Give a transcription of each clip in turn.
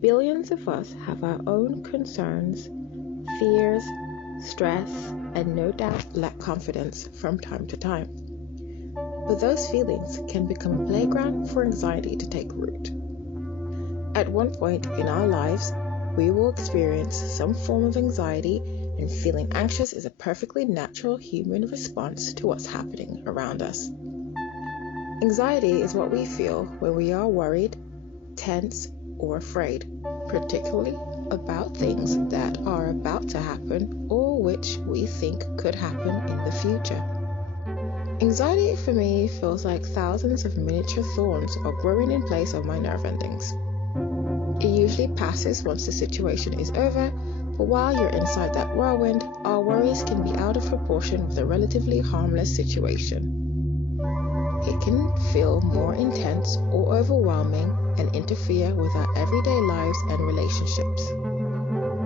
Billions of us have our own concerns, fears, stress, and no doubt lack confidence from time to time. But those feelings can become a playground for anxiety to take root. At one point in our lives, we will experience some form of anxiety, and feeling anxious is a perfectly natural human response to what's happening around us. Anxiety is what we feel when we are worried, tense, or afraid, particularly about things that are about to happen or which we think could happen in the future. Anxiety for me feels like thousands of miniature thorns are growing in place of my nerve endings. It usually passes once the situation is over, but while you're inside that whirlwind, our worries can be out of proportion with a relatively harmless situation. It can feel more intense or overwhelming and interfere with our everyday lives and relationships.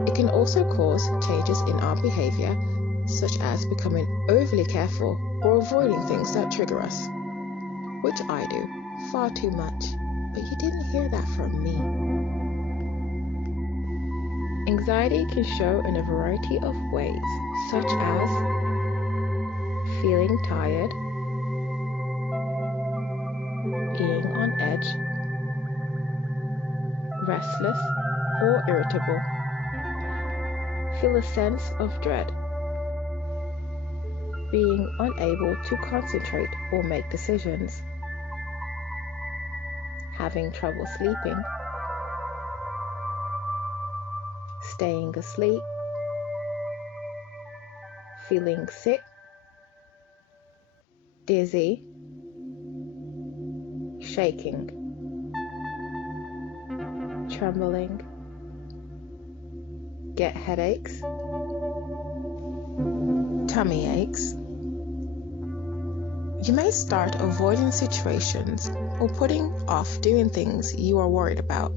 It can also cause changes in our behavior, such as becoming overly careful or avoiding things that trigger us, which I do far too much, but you didn't hear that from me. Anxiety can show in a variety of ways, such as feeling tired, being on edge, restless or irritable, feel a sense of dread, being unable to concentrate or make decisions, having trouble sleeping, staying asleep, feeling sick, dizzy, shaking, trembling, get headaches, tummy aches. You may start avoiding situations or putting off doing things you are worried about.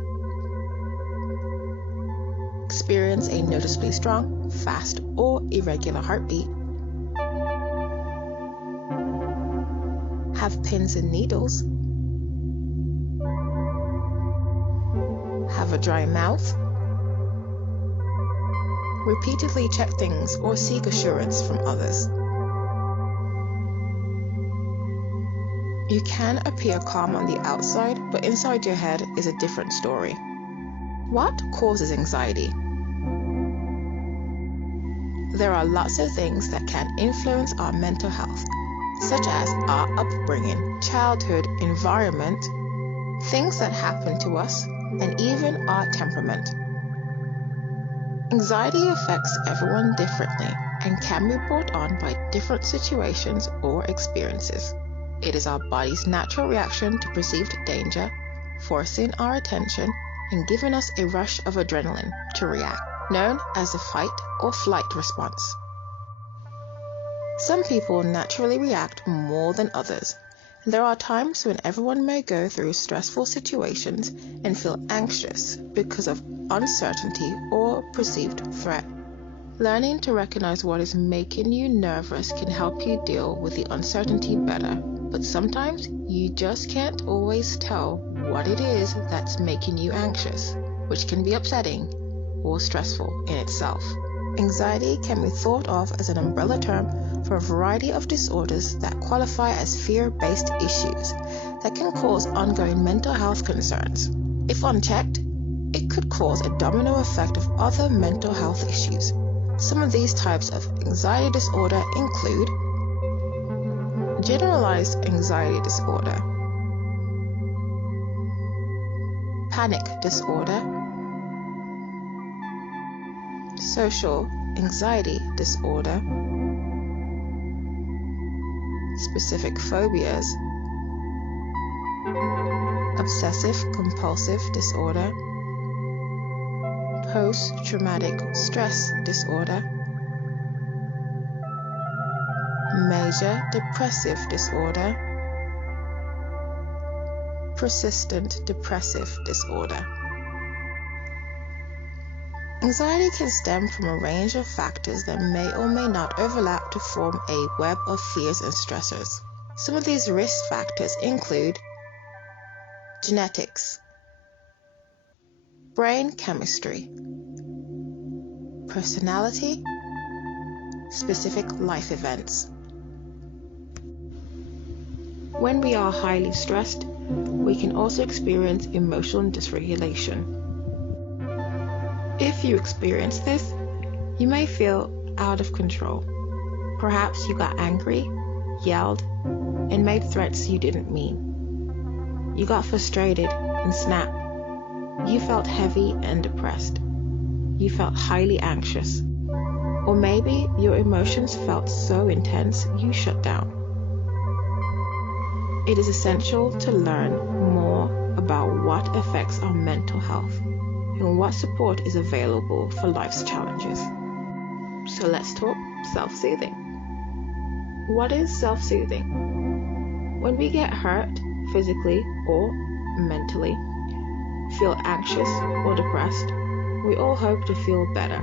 Experience a noticeably strong, fast, or irregular heartbeat. Have pins and needles. Have a dry mouth. Repeatedly check things or seek assurance from others. You can appear calm on the outside, but inside your head is a different story. What causes anxiety? There are lots of things that can influence our mental health, such as our upbringing, childhood, environment, things that happen to us, and even our temperament. Anxiety affects everyone differently and can be brought on by different situations or experiences. It is our body's natural reaction to perceived danger, forcing our attention and giving us a rush of adrenaline to react, known as the fight or flight response. Some people naturally react more than others. There are times when everyone may go through stressful situations and feel anxious because of uncertainty or perceived threat. Learning to recognize what is making you nervous can help you deal with the uncertainty better, but sometimes you just can't always tell what it is that's making you anxious, which can be upsetting or stressful in itself. Anxiety can be thought of as an umbrella term for a variety of disorders that qualify as fear-based issues that can cause ongoing mental health concerns. If unchecked, it could cause a domino effect of other mental health issues. Some of these types of anxiety disorder include generalized anxiety disorder, panic disorder, social anxiety disorder, specific phobias, obsessive compulsive disorder, post-traumatic stress disorder, major depressive disorder, persistent depressive disorder. Anxiety can stem from a range of factors that may or may not overlap to form a web of fears and stressors. Some of these risk factors include genetics, brain chemistry, personality, specific life events. When we are highly stressed, we can also experience emotional dysregulation. If you experience this, you may feel out of control. Perhaps you got angry, yelled, and made threats you didn't mean. You got frustrated and snapped. You felt heavy and depressed. You felt highly anxious. Or maybe your emotions felt so intense you shut down. It is essential to learn more about what affects our mental health and what support is available for life's challenges. So let's talk self-soothing. What is self-soothing? When we get hurt physically or mentally, feel anxious or depressed, we all hope to feel better.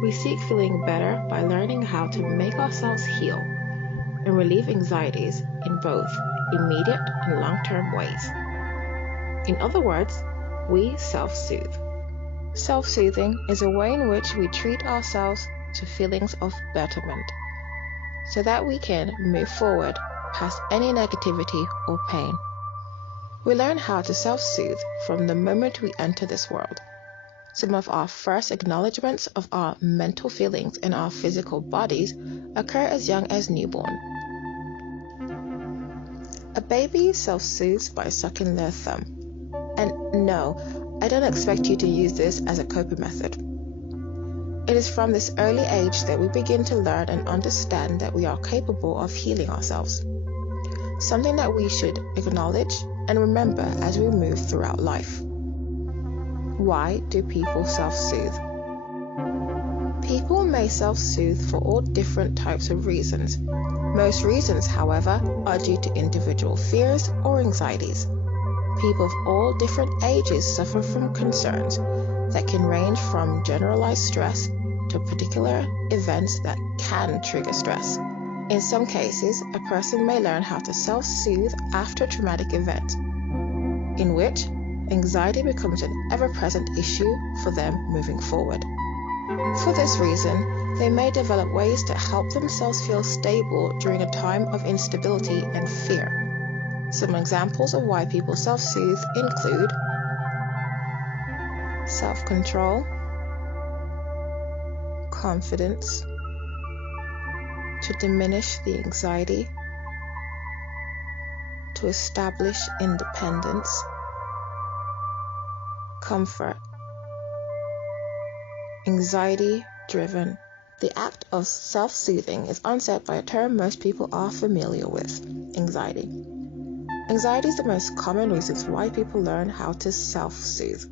We seek feeling better by learning how to make ourselves heal and relieve anxieties in both immediate and long-term ways. In other words, we self-soothe. Self-soothing is a way in which we treat ourselves to feelings of betterment so that we can move forward past any negativity or pain. We learn how to self-soothe from the moment we enter this world. Some of our first acknowledgements of our mental feelings in our physical bodies occur as young as newborn. A baby self-soothes by sucking their thumb. And no, I don't expect you to use this as a coping method. It is from this early age that we begin to learn and understand that we are capable of healing ourselves. Something that we should acknowledge and remember as we move throughout life. Why do people self-soothe? People may self-soothe for all different types of reasons. Most reasons, however, are due to individual fears or anxieties. People of all different ages suffer from concerns that can range from generalized stress to particular events that can trigger stress. In some cases, a person may learn how to self-soothe after a traumatic event, in which anxiety becomes an ever-present issue for them moving forward. For this reason, they may develop ways to help themselves feel stable during a time of instability and fear. Some examples of why people self-soothe include self-control, confidence, to diminish the anxiety, to establish independence, comfort, anxiety-driven. The act of self-soothing is onset by a term most people are familiar with, anxiety. Anxiety is the most common reasons why people learn how to self-soothe.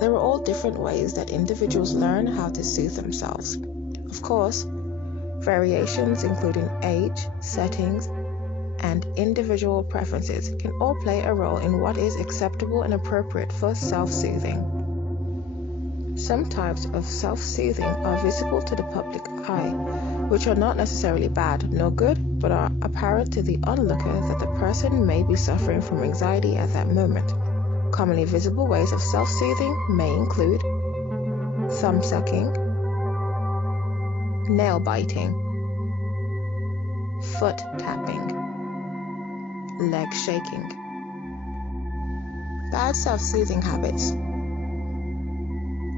There are all different ways that individuals learn how to soothe themselves. Of course, variations including age, settings, and individual preferences can all play a role in what is acceptable and appropriate for self-soothing. Some types of self-soothing are visible to the public eye, which are not necessarily bad nor good, but are apparent to the onlooker that the person may be suffering from anxiety at that moment. Commonly visible ways of self-soothing may include thumb sucking, nail biting, foot tapping, leg shaking. Bad self-soothing habits.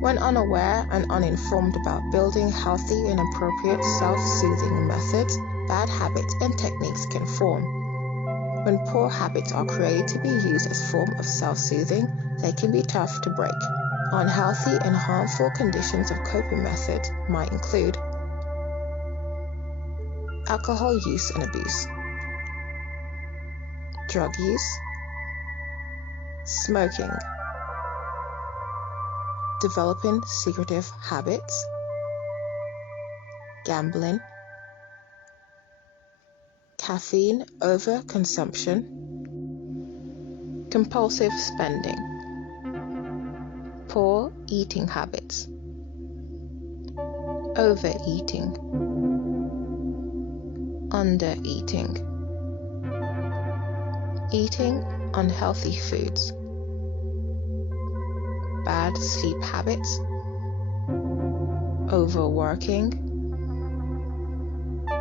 When unaware and uninformed about building healthy and appropriate self-soothing methods, bad habits and techniques can form. When poor habits are created to be used as form of self-soothing, they can be tough to break. Unhealthy and harmful conditions of coping methods might include alcohol use and abuse, drug use, smoking, developing secretive habits, gambling, caffeine overconsumption, compulsive spending, poor eating habits, overeating, undereating, eating unhealthy foods, bad sleep habits, overworking,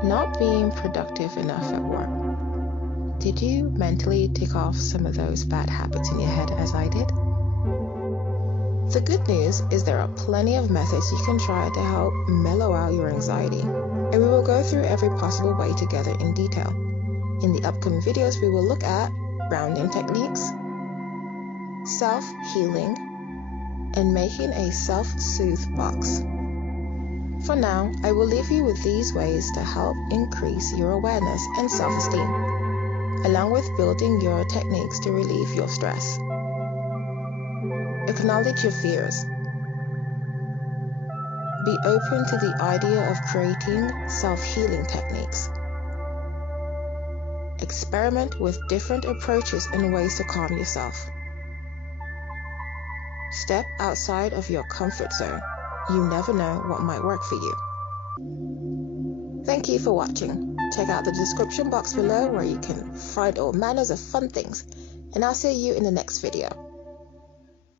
not being productive enough at work? Did you mentally tick off some of those bad habits in your head as I did? The good news is there are plenty of methods you can try to help mellow out your anxiety, and we will go through every possible way together in detail. In the upcoming videos, we will look at grounding techniques, self-healing, and making a self-soothe box. For now, I will leave you with these ways to help increase your awareness and self-esteem, along with building your techniques to relieve your stress. Acknowledge your fears. Be open to the idea of creating self-healing techniques. Experiment with different approaches and ways to calm yourself. Step outside of your comfort zone. You never know what might work for you. Thank you for watching. Check out the description box below where you can find all manners of fun things, and I'll see you in the next video.